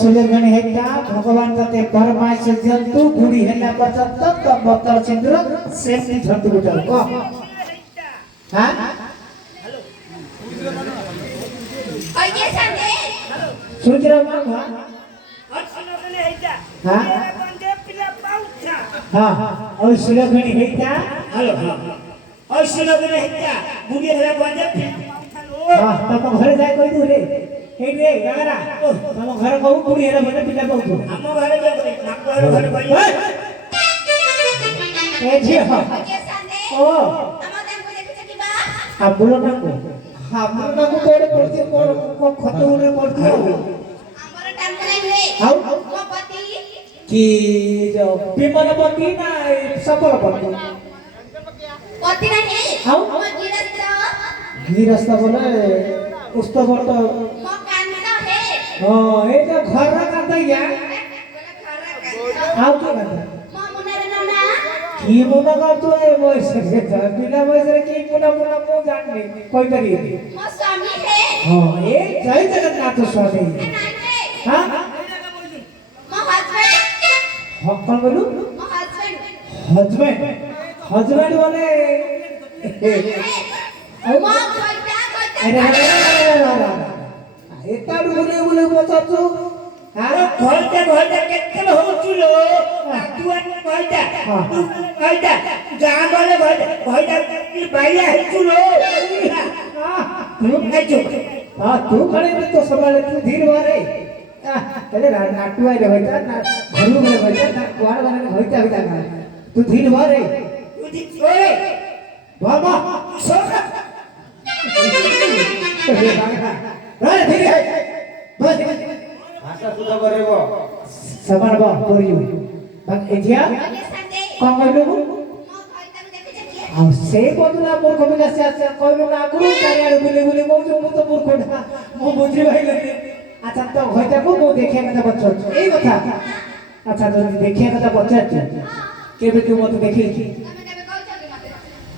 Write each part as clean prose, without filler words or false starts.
सुलेगन हेटा भगवान तते परमाय से जंतु बुढ़ी हेला पर्यंत तो बतर सिंदूर सेफ्टी झंतु गुटल को हां हेलो ओये संदे सुजरा मां और सुलेगन हेटा हां बंदे पिला पाउछा हां और सुलेगन हेटा हेलो हां और सुलेगन हेटा बुढ़ी हेला बंदे पिला हां तम घरे जाय कहि दू रे हे रे गागरा तम घर कहू बुढ़ी हेला बंदे पिला पाउछु हम घरे गए नाम घरे भाई ए जी हां ओये संदे ओ আমাদের को দেখতে কি বা बोलो ना को हां बोलो ना को कोड़े पड़ती को खतुरे पड़ती আমার টাইম নাই রে हाउ মো পতি कि जो विमलपति ना सफलपति पति नहीं हाउ मो गिरस्ता गृहस्थ बोले उस्तो बोलतो मो कांदा है हां ए जो घर का दैया हाउ के बात मो मुनरे नना की मुना का तो ए वॉइस के बिना वॉइस रे की मुना मुना मो जानने कोई करी मो स्वामी है हां ए जय जगन्नाथ स्वामी नहीं हां मो हस्बैंड हां कौन बोलू मो हस्बैंड हस्बैंड हस्बैंड बोले मो कोइटा अरे एता बुले बुले बचाचो अरे घरते केते होचुलो तुआन कहता कहता गां वाले कहता कि बाइया हेचुलो तू नहीं चुप हां तू खड़े तो संभाले तू धीर मारे अरे नाटू आले होता ना घरू में होता ना कुआड़ वाले होता होता तू धीर मारे तू दी ओए बाबा सोका अरे धीर है बस भाषा सुधा करेबो समान बा करियो बाक एजिया ओये संदे कौन कहलो मो कोइटा देखते की आ से बदला मोर कबिला से आसे कहलो ना गुरु चारियाड़ बुले बुले मो जो मो तो मूर्खटा मो बुझी भाई अच्छा तो होइता को मो देखिया कथा बच्चा एई कथा अच्छा तो देखिया कथा बच्चा केबे के मत देखि तमे तमे कहू कि मते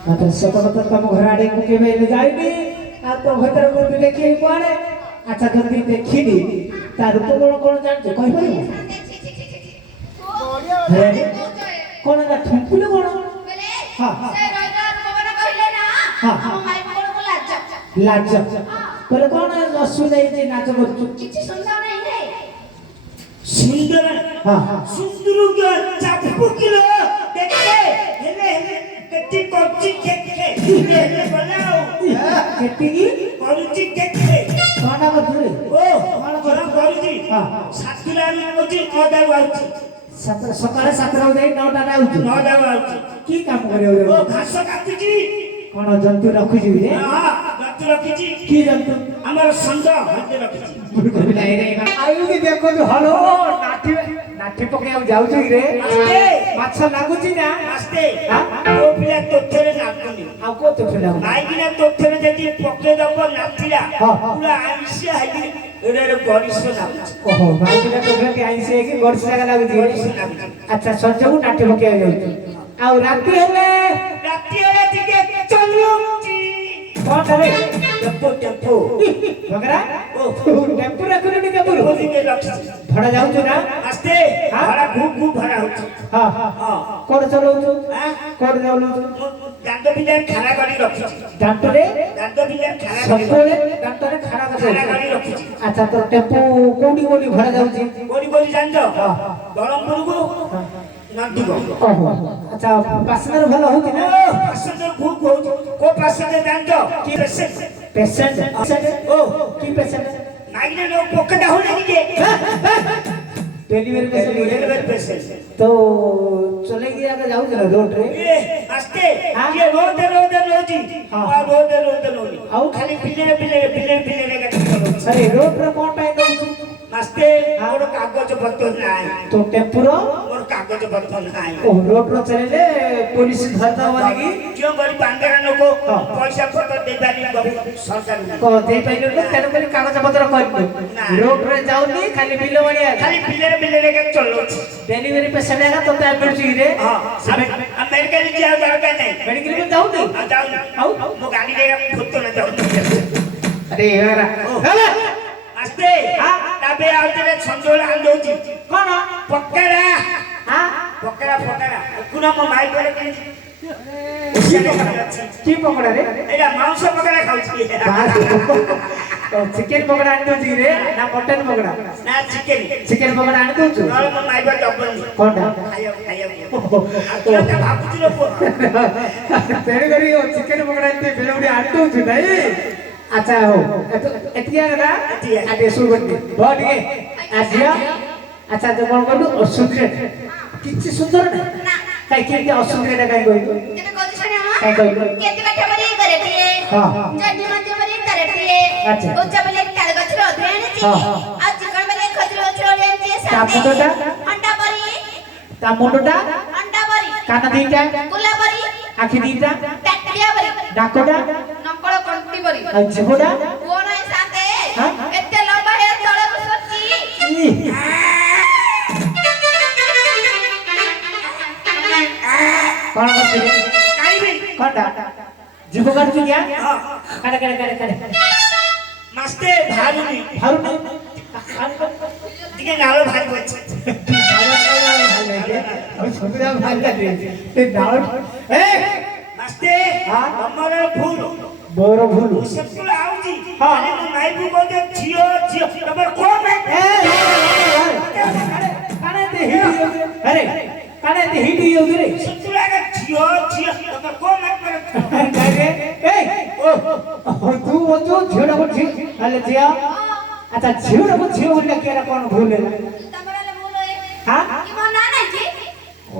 मात्र सत कथा तम घर आडे को केबे ले जाइबी आ तो भतर को देखि पाड़े अच्छा जल्दी देखिनी तार रूप गुण कोन जानछ कहि परिबो संदे छी छी छी छी हे कोन ना ठुकुले कोन बोले हां से रोइरा पवन कहले ना हाँ। हम माई पवन को लाज लाज बोले कोन असुविधा जे नाच करछु किछि सुनदा नहीं है सुंदर हां सुंदर के चापू किलो देखते हेले कति कोची केके हेले बनाओ केतिगी कोची केके कोना करथुले ओ कोन करूची हां सातुला कोची कोदाउ आउची सकाळे 7 रा जाई 9 टा आउछु कोदाउ आउची की काम करियो रे ओ घास काटुची कोन जंतु रखुजी रे हां गत रखिची की जंतु हमर संग हते रखिची नहीं रे आयु की देखो तो हलो नाठी नाठी पके आ जाउछु रे आस्ते माछ लागुची ना आस्ते हां ओ पिला तोथरे नाकुनी आ को तो फिला नाइकिना तोथरे जदी पके दब नाथिला हाँ। पूरा आइसे हाइदी रे गरिस नाकुची ओहो माइकिना तो फिला के आई से की गड़स लगा लागुची गरिस नाकुची अच्छा संजू नाठी पके आ जाउछु आ राती हेले राती रे टिके चलुची कोन करे टेम्पो मगरा ओ टेम्पू रखुनी नी केबुल बोली के लक्ष्य भड़ा जाउछु ना आस्ते हाँ। भाड़ा खूब खूब भाड़ा होची हां हां हां कोन चलाउछु हां कोन जाउछु दांत बिले खाना करी रखिची डाक्टरे दांत बिले खाना करी सबले डाक्टरे खाना खाना कर करी रखिची अच्छा तो टेम्पू कोडी कोडी भड़ा जाउछि कोडी कोडी जानजो हां बरमपुर को नांदीगो ओहो अच्छा पैसेंजर भलो होती ना पैसेंजर खूब होची को पैसेंजर जानजो की पेशेंट पेशेंट ओ की पेशेंट नाइने लोग पोकटा हो लगी जे डिलीवरी पेशेंट रेलवे पेशेंट तो चलेगी आगे जाऊ जरा रोड रे ए आस्ते ये रोजी हाँ। आ रोजी आउ? खाली बिले रे का अरे रोड रे कोन टाइम दउ आस्ते मोर कागज पत्र नाही तो टेम्पुरो मोर कागज पत्र नाही ओ रोड रो चलेले पुलिस धरता वाली क्यों गरी पांडेरा नको हाँ। पैसा पत्र दे पानी सरकार को दे पाइलो न तेन कोली कागज पत्र कोइ रोड रे जाउनी खाली बिल वाली खाली बिले रे का चलो डिलीवरी पेशेंट आगा तो ता मिलची रे हां अमेरिका ले जा दरकार नहीं मेडिकल में जाऊ नहीं जाऊ आउ वो गाड़ी ले फोटो ना जाऊ अरे यार हेलो ମାଷ୍ଟେ ତାପରେ ଆଉ ଥରେ ସଞ୍ଜବେଳେ ଆନ୍ଦୋଉଛି କଣ ପକଡ଼ା ହଁ ପକଡ଼ା ପକଡ଼ା କୁନା ମୋ ମାଇ ପରେ କେମିତି କି ପକୋଡା ରେ ଏଇଟା ମାଂସ ପକଡ଼ା ଖାଉଛି ଚିକେନ ପକୋଡା ଆଣି ଦଉଛି ରେ ନା ମଟନ ପକୋଡା ନା ଚିକେନ ଚିକେନ ପକୋଡା ଆଣି ଦଉଛୁ ନହେଲେ ମୋ ମାଇ ପରେ ଦବନି କଣଟା ଖାଇବାକୁ ଭାବୁଥିଲ ପୁଅ ତେଣୁ କରି ଚିକେନ ପକୋଡା ଏମିତି ବେଲେ ବୁଡି ଆଣି ଦଉଛୁ ନାଇଁ ଆଚ୍ଛା ହଉ ଏତିକି କଥା ଆଜି ଶୁଣ ଟିକେ ଝିଅ ଆଚ୍ଛା ତୁ କଣ କହିଲୁ ଅସୁନ୍ଦର କିଛି ସୁନ୍ଦର ନା କାହିଁକି ଅସୁନ୍ଦର ଟା କାହିଁ କହିଲୁ କେତେ କହୁଛୁ ଶୁଣିଆ ମା କାହିଁ କହିଲୁ କେତେ ପାଠ ପଢି କରେଟିଏ ହଁ ଜଡି ମଧ୍ୟ ପଢି କରେଟିଏ ଆଚ୍ଛା। ଉଚ୍ଚ ବଲେ ତାଳ ଗଛର ଅଧେ ଆଣିଛି ହଁ। ଆଉ ଚିକଣ ବଲେ ଖଜୁର ଗଛର ଅଧେ ଆଣିଛି ତା ମୁଣ୍ଡଟା ଅଣ୍ଡା ପରି ତା ମୁଣ୍ଡଟା ଅଣ୍ଡା ପରି କାନ ଦିଟା ଗୁଲା ପରି ଆଖି ଦିଟା ଟାଟିଆ ପରି ଡାକଟା ନକଳ କଣ୍ଟି ପରି ଆଉ ଜିଭଟା କୋଣ ସାଥେ ହଁ? ଏତେ ଲମ୍ବା ହେ ତଳକୁ ସଚି କଣ କରୁଛୁ ଖାଇବି କଣଟା ଜିଭ କାଟୁଛୁ କିଆ ହଁ କାଟେ କାଟେ କାଟେ କାଟେ ମାଷ୍ଟେ ଭାରୁନି ଭାରୁନି ଟିକେ ନାଳ ଭାରି ପଡିଛି ମାଷ୍ଟେ ହଁ? ତମର ଭୁଲ ମୋର ଭୁଲ ସେତେବେଳେ ଆଉଛି ହଁ। ଆରେ ମୋ ମାଇକୁ କହୁଛ ଝିଅ ଝିଅ ତମର କଣ अरे काने ते हिडी योगरे ସେତେବେଳେ ଆଗ ଝିଅ ଝିଅ ତମର କଣ अरे ए ओ तू वो जो झियोडा को झियो अले झियो अच्छा झियोडा को झियो बोलला केरा कोन भूल है ତମର ହେଲେ ଭୁଲ ହଏ हां କି ମୋ ନା ନାହିଁ କି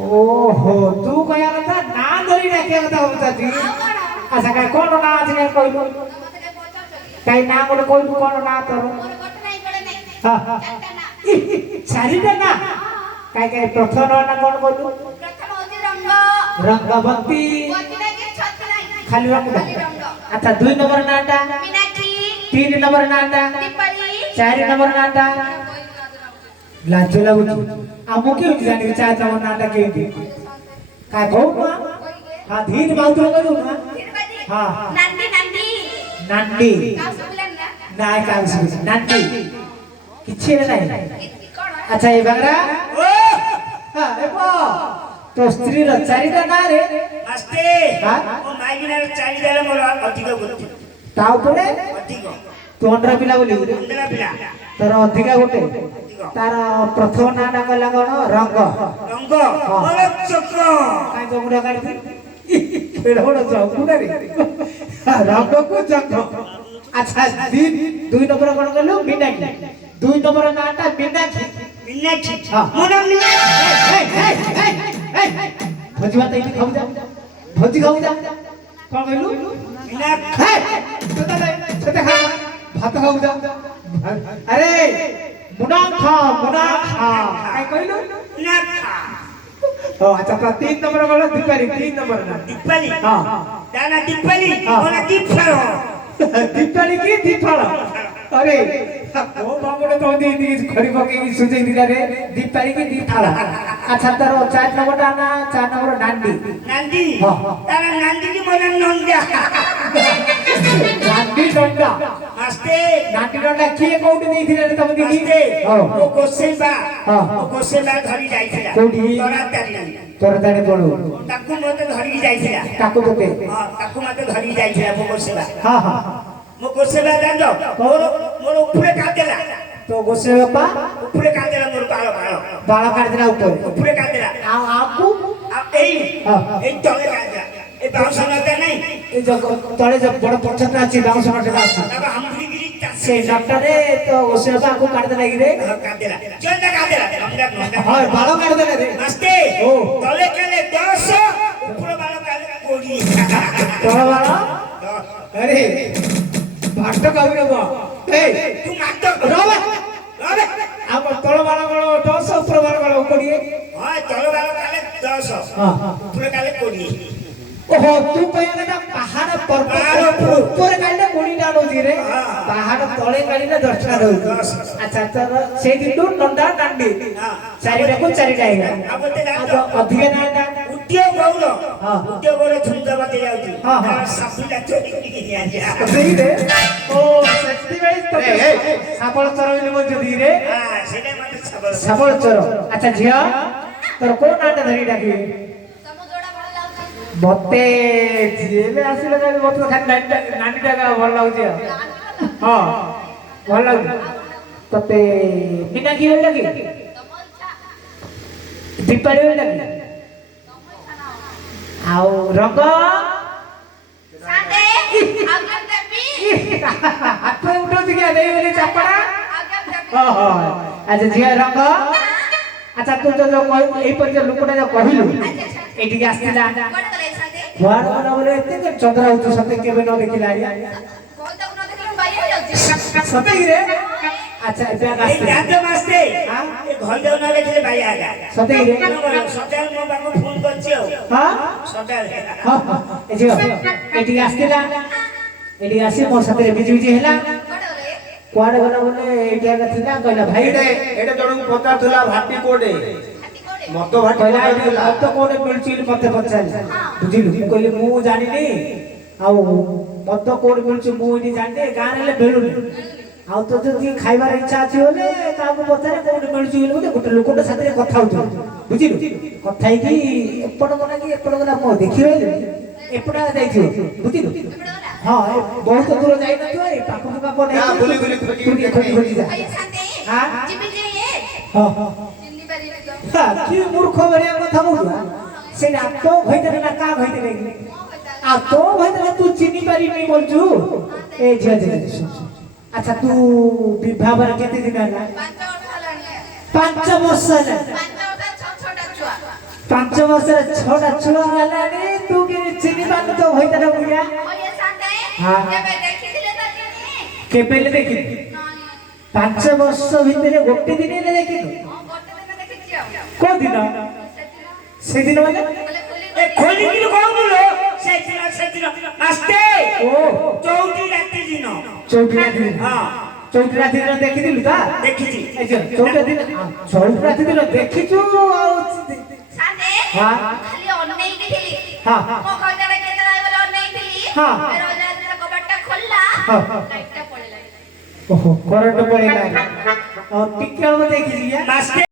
ओहो तू कहया କଥା ना धरी डाके କଥା होता जी ଆଉ କଣ अच्छा काय कोन ना अछि काय कहलु ମତେ ଟିକେ ପଚାରୁଛ काय ना कोन कहलु कोन ना तोर ମୋର ଗୋଟେ ନାହିଁ ପଡେ ନାହିଁ हां ଚାରିଟା ନା चारिटा ना काय काय प्रथम ना कोन कहलु ପ୍ରଥମ ହଉଛି ରଙ୍ଗ रंगवती ଗତି ନାହିଁ କି ଛତି ନାହିଁ खाली रंग ଖାଲି ରଙ୍ଗ अच्छा 2 नंबर नाटा ମିନାକ୍ଷୀ 3 नंबर नाटा ଦୀପାଳି 4 नंबर नाटा लाज लागुଛି ଆମକୁ କେମିତି ଜାଣିବି 4 ନମ୍ବର ନାଟା କେମିତି କା କହୁ ନା ହଁ ଧୀର ବାଉତ୍ର କହିଲୁ ନା ହଁ ନାଣ୍ଡି ନାଣ୍ଡି ନାଣ୍ଡି କାଉ ଶୁଭିଲାନି ନା ନାଇଁ କାଉ ଶୁଭୁଛି ନାଣ୍ଡି କିଛି ନାହିଁ କଣ ଆଚ୍ଛା ଏ ବାଗରା ହଁ ଏବ ତ ସ୍ତ୍ରୀର ଚାରିଟା ନାଁ ରେ ମାଷ୍ଟେ ହଁ? ମୋ ମାଇକିନାର ଚାରିଟାରେ ମୋର ଅଧିକ ବୁଦ୍ଧି ତା ଉପରେ ଅଧିକ ତୁ ଅଣ୍ଡରା ପିଲା ବୋଲି ପନ୍ଦରା ପିଲା ତାର ଅଧିକା ଗୋଟେ ତାର ପ୍ରଥମ ନାଁଟା କହିଲା କଣ ରଙ୍ଗ ରଙ୍ଗ ମୋର ଚକ୍ର କାଇଁ ଚକୁଡା କାଢିଛି ଖେଳ ବଡ ଚକୁଡା ରେ ରଙ୍ଗକୁ ଚକ୍ର ଆଚ୍ଛା 2 ନମ୍ବର କଣ କହିଲୁ ମିନାକ୍ଷୀ 2 ନମ୍ବର ନାଁଟା ମିନାକ୍ଷୀ ମିନାକ୍ଷୀ ହଁ। ମୋ ନାମ ମିନାକ୍ଷୀ ଭୋଜି ଭାତ ଏଇଠି ଖାଉ ଯା ଭୋଜି ଖାଉ ଯା କଣ କହିଲୁ ମିନାକ୍ଷୀ ସେତେ ଖା ଭାତ ଖାଉ ଯା ଆରେ ମୁନାଖା କାଇଁ କହିଲୁ ମିନାକ୍ଷୀ ଓ ଆଚ୍ଛା ତ 3 ନମ୍ବର କଣ ଦୀପାଳି 3 ନମ୍ବର ନା ଦୀପାଲି ହଁ ଦାନା ଦୀପାଲି ହଁ। ମୋ ନା ଦୀପାଳ ଦୀପାଳି କି ଦୀପାଳ अरे ओ बाबुडे तो दी खड़ी पके की सुजे दिला रे दीपाली की दीपाला अच्छा तारो 4 नंबर ना 4 नंबर नांडी नांदी हाँ। तारा नांदी की मोना नंदा नांडी डंडा मास्ते नांडी डंडा किए कोउटी देथिले रे तम दिदी मास्ते हां ओ गोसेबा हाँ। ओ गोसेबा धरी जाइथिला कोउटी तोरा तारी तोर दाने पड़ो ताकू मते धरी जाइथिला काकू तोते हां ताकू मते धरी जाइथिला मो गोसेबा हां हां मो गोसेबा जानो मोर मोर उपरे काटेला तो गोसे बापा उपरे काटेला मोर बाल बाल बाला काट देना ऊपर उपरे काटेला आ आपको आ एई हाँ। एई तले काटेला ए बाउंस नते नहीं ए जो तळे जो बड़ पछटा अछि बाउंस नटे अछि तब हमरी गिरी से डॉक्टर तो गोसे बापा को काट देना रे काटेला चलता काटेला नंदा नंदा हां बाला काट देना रे मास्ते ओ। तले केले 10 ऊपर बाल काले 20 तोरा बाला अरे भाट काबरे बा ए तू मातो रोबे रोबे आप तोड़ वाला को 10 ऊपर वाला को कोड़िए हां तले बाल काले 10 हां ऊपर काले 20 ओहो तू कहया ना पहाड़ पर्वत ऊपर काले कोड़ी डालो जी रे पहाड़ तळे काली ना दर्शन हो अच्छा तर से दिन तू नंदा डांडी हां चारिटा को चारिटा है अब ते आज अधिक ना उद्योग गौ ବୋଉର ହଁ। ଉଦ୍ୟୋଗରେ ଝୁଣ୍ଟ ବାକି ଯାଉଛି ହଁ, ହଁ। ତାର ସାପୁଟା ଚୋରି ନିଆଯିବା ଦେଇରେ ଓ ସେଥିପାଇଁ ତତେ ଶାବଳ ଚର ବୋଲି ବୋଲଛୁ ଧୀରେ ସେଇଟା ମତେ ଛାବଳ ଶାବଳ ଚର ଆଚ୍ଛା ଝିଅ ତୋର କୋଉ ନାଁଟା ଧରି ଡାକିବି ତମକୁ ଯୋଉଟା ଭଲ ଲାଗୁଛି ମତେ ଯିଏ ଆସିଲେ ଯାଇ ମତେ ଖାଲି ନାନୀ ଡାକା ଭଲ ଲାଗୁଛି ଆଉ ହଁ ଭଲ ଲାଗୁଛି ତତେ ମୀନାକ୍ଷୀ ବୋଲି ଡାକିବି ତମ ଇଚ୍ଛା ଦୀପାଳି ବୋଲି ଡାକିବି ତମ ଇଚ୍ଛା ନା ଆଉ ରଙ୍ଗ ସାତେ ଆଜ୍ଞା ଦେବି ହାତ ଉଠଉଛି କି ଦେଇ ବୋଲି ଚାପଡ଼ା ଆଜ୍ଞା ଦେବି ଓହୋ ଆଚ୍ଛା ଝିଅ ରଙ୍ଗ ଆଚ୍ଛା ତୁ ତ ଯୋଉ କହିଲୁ ଏଇପରି ଯୋଉ ଲୋକଟା ଯୋଉ କହିଲୁ ଏଇଠିକି ଆସିଥିଲା କୁଆଡେ ଗଲେ ସାତେ କୁଆଡେ ଗଲା ବୋଲେ ଏତେ ଚନ୍ଦ୍ର ହଉଛି ସତେ କେବେ ନ ଦେଖିଲା କୋଉଟାକୁ ନ ଦେଖିଲେ ମୁଁ ବାଇ ହେଇଯାଉଛି ସତେ କିରେ ଆଚ୍ଛା ଏବେ এই ଆସିଥିଲା রাজ্য মাসে হ্যাঁ? এই ঘর দেও না রেখে ভাই আগা সতে কিরে সকাল মো বাপু ফোন করছি হ্যাঁ সকাল ହଁ ହଁ ଏ ଝିଅ ଏଠିକି ଆସିଥିଲା ଏଠିକି ଆସି ମୋ ସାଥିରେ ବିଜି ବିଜି ହେଲା କୁଆଡେ ଗଲେ କୁଆଡେ ଗଲା ବୋଲେ ଏଇଠି ଆଗ ଥିଲା କହିଲା ଭାଇ ଏଇଟା ଏଇଟା ଜଣକୁ ପଚାରୁଥିଲା ଭାଟି କୋଉଠି ହାତୀ କୋଉଠି ମଦ ଭାଟି କହିଲା କୋଉଠି ଏଇଠି ଥିଲା? ମଦ କୋଉଠି ମିଳୁଛି ବୋଲି ମତେ ପଚାରିଲା ବୁଝିଲୁ ମୁଁ କହିଲି ମୁଁ ଜାଣିନି ଆଉ ମଦ କୋଉଠି ମିଳୁଛି ମୁଁ ଏଇଠି ଜାଣିନି ଗାଁରେ ହେଲେ ମିଳୁନି ଆଉ ତ ଯଦି ଖାଇବାର ଇଚ୍ଛା ଅଛି ବୋଲେ କାହାକୁ ପଚାରେ କୋଉଠି ମିଳୁଛି ବୋଲି ବୋଲେ ଗୋଟେ ଲୋକଟା ସାଥିରେ କଥା ହଉଥିଲୁ ବୁଝିଲୁ କଥା ହେଇକି ଏପଟ ଗଲା କି ଏପଟ ଗଲା ମୁଁ ଦେଖିପାରିଲି ଏପଟ ଯାଇଥିବ ବୁଝିଲୁ ହଁ ଏ ବହୁତ ଦୂର ଯାଇନଥିବ ଏଇ ପାଖକୁ ପାଖ ନା, ବୁଲି ବୁଲି ଖୋଜି ଖୋଜି ଯା ଆଇ ସାତେ হ্যাঁ? ଯିବି ଯେ ହଁ ହଁ ଚିହ୍ନି ପାରିବି ତ কি মূর্খ ভরিয়া কথা বলবা সেটা তো হইতে না কা হইতে নাকি আর তো হইতে না তুই চিনি পারিনি বলছু এই ঝিয়া ঝিয়া আচ্ছা তুই বিবাহর কেতে দিন ହେଲା 5 ବର୍ଷ ହେଲାଣି 5 ବର୍ଷ ହେଲା 5 ବର୍ଷ 6 ଛୁଆ 5 ବର୍ଷରେ 6ଟା ଛୁଆ ହେଲାନି ତୁ କି ଚିନି ପାରୁନୁ ତ ହଇତେ ନା ବୁଝିଆ ଓଏ ସାତେ ହଁ। କେବେ ଦେଖିଥିଲେ ତ ଚିହ୍ନି କେବେଲେ ଦେଖିନି ନାଇଁ 5 ବର୍ଷ ଭିତରେ ଗୋଟେ ଦିନରେ ଦେଖିନୁ ହଁ ଗୋଟେ ଦିନ ଦେଖିଛି ଆଉ କୋଉ ଦିନ ସେଦିନ ସେଦିନ ମାନେ ବୋଲେ ବୁଲି এ খোলি কি কোন বলো সেদিন আসতে ও চৌধুরী রাত্রি দিন চৌকি রাতি হ্যাঁ চৌকি রাতি দিন দেখিଥିଲୁ তা দেখিছি এই যে চৌকি দিন চৌকি রাতি দিন ଦେଖିଛୁ ଆଉ ସାତେ ହଁ ଖାଲି ଅନେଇକି ଥିଲି ହଁ ହଁ ମୋ କହିଦେଲେ କେତେବେଳେ ବୋଲେ ଅନେଇଥିଲି ହଁ। ଫେର ଯେତେବେଳେ କବାଟଟା ଖୋଲିଲା ହଁ। ଲାଇଟଟା ପଳେଇଲା ଓହୋ କରେଣ୍ଟ ପଳେଇଲା ଆଉ ଟିକେ ଆମେ ଦେଖିଛି মাস্তে